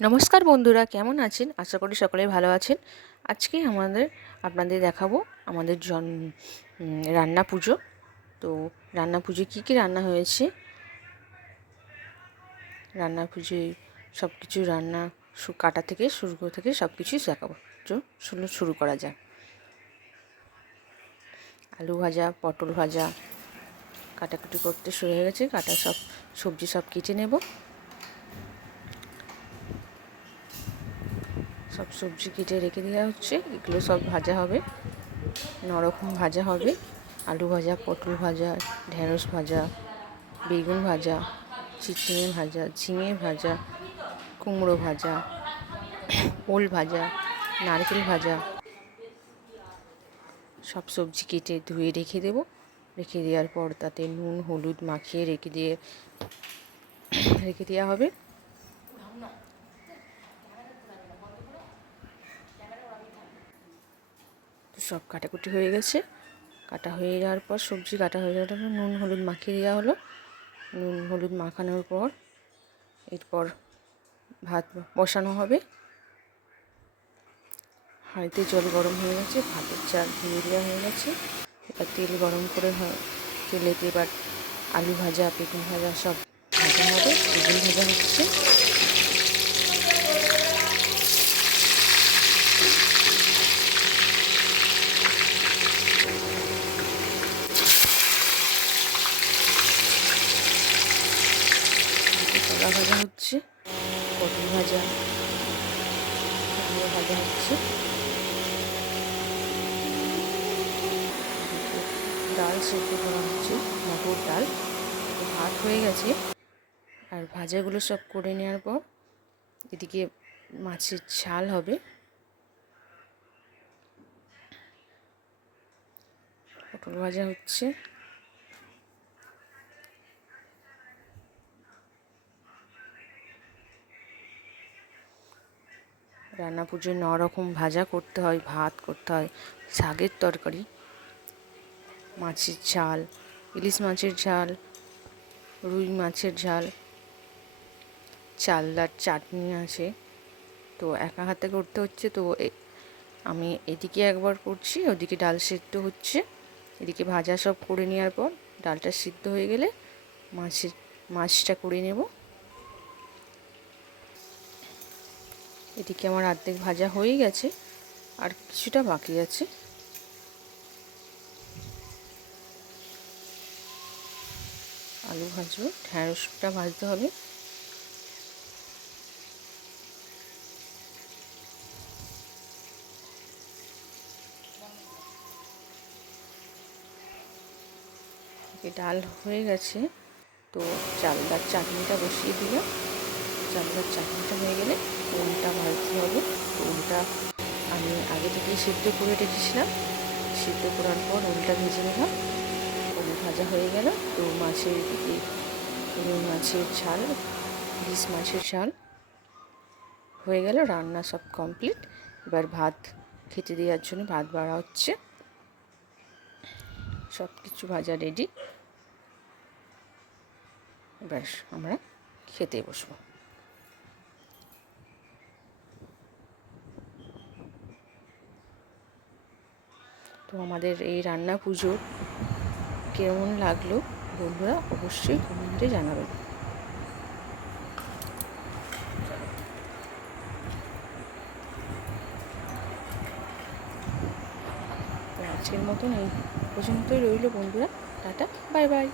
নমস্কার বন্ধুরা, কেমন আছেন? আশা করি সকলেই ভালো আছেন। আজকে আপনাদের দেখাবো আমাদের রান্না পুজো। তো রান্না পুজো কী কী রান্না হয়েছে, রান্না পুজোয় সব কিছু রান্না কাটা থেকে শুরু থেকে সব কিছুই দেখাবো। তো শুরু করা যায়। আলু ভাজা, পটল ভাজা কাটাকুটি করতে শুরু হয়ে গেছে। সব সবজি সব কেটে নেব। সব সবজি কেটে রেখে দেওয়া হচ্ছে। এগুলো সব ভাজা হবে, নরকম ভাজা হবে। আলু ভাজা, পটল ভাজা, ঢেঁড়স ভাজা, বেগুন ভাজা, চিচিঙে ভাজা, ঝিঙে ভাজা, কুমড়ো ভাজা, ওল ভাজা, নারকেল ভাজা, সব সবজি কেটে ধুয়ে রেখে দেব। রেখে দেওয়ার পর তাতে নুন হলুদ মাখিয়ে রেখে দেওয়া হবে। সব কাটাকুটি হয়ে গেছে। কাটা হয়ে যাওয়ার পর সবজি কাটা হয়ে যাওয়ার পর নুন হলুদ মাখিয়ে দেওয়া হলো। নুন হলুদ মাখানোর পর এরপর ভাত বসানো হবে। হাঁড়িতে জল গরম হয়ে গেছে, ভাতের চাল ধুয়ে দেওয়া হয়ে গেছে। এবার তেল গরম করে তেলেতে এবার আলু ভাজা, বেগুন ভাজা সব ভাজা হবে। বেগুন ভাজা হচ্ছে। কলা ভাজা হচ্ছে, পটল ভাজা ভাজা হচ্ছে। ডাল সেদ্ধ করা হচ্ছে, মটর ডাল। ভাত হয়ে গেছে। আর ভাজাগুলো সব করে নেওয়ার পর এদিকে মাছের ঝাল হবে। পটল ভাজা হচ্ছে। রান্না পুজোয় 9 রকম ভাজা করতে হয়, ভাত করতে হয়, শাকের তরকারি, মাছের ঝাল, ইলিশ মাছের ঝাল, রুই মাছের ঝাল, চাললার চাটনি আছে। তো একা হাতে করতে হচ্ছে। তো আমি এদিকে একবার করছি, ওদিকে ডাল সিদ্ধ হচ্ছে। এদিকে ভাজা সব করে নেওয়ার পর ডালটা সিদ্ধ হয়ে গেলে মাছটা করে নেব। এদিকে আমার অর্ধেক ভাজা হয়ে গেছে, আর কিছুটা বাকি আছে। আলু ভাজবো, ঢেঁড়সটা ভাজতে হবে। ডাল হয়ে গেছে, তো চালটার চাটনিটা বসিয়ে দিলাম। চালটার চাটনিটা হয়ে গেলে ওলটা ভাজতে হবে। ওলটা আমি আগে থেকেই সিদ্ধ করে রেখেছিলাম। সিদ্ধ করার পর ওলটা ভেজে নিলাম। ওল ভাজা হয়ে গেল। তো রুই মাছের ঝাল, ইলিশ মাছের ঝাল হয়ে গেল। রান্না সব কমপ্লিট। এবার ভাত খেতে দেওয়ার জন্য ভাত বাড়া হচ্ছে। সব কিছু ভাজা রেডি। এবার আমরা খেতে বসবো। তো আমাদের এই রান্না পুজো কেমন লাগলো বন্ধুরা অবশ্যই কমেন্টে জানাবেন। তো আজকের মতন এই পর্যন্তই রইল বন্ধুরা। Tata, bye bye.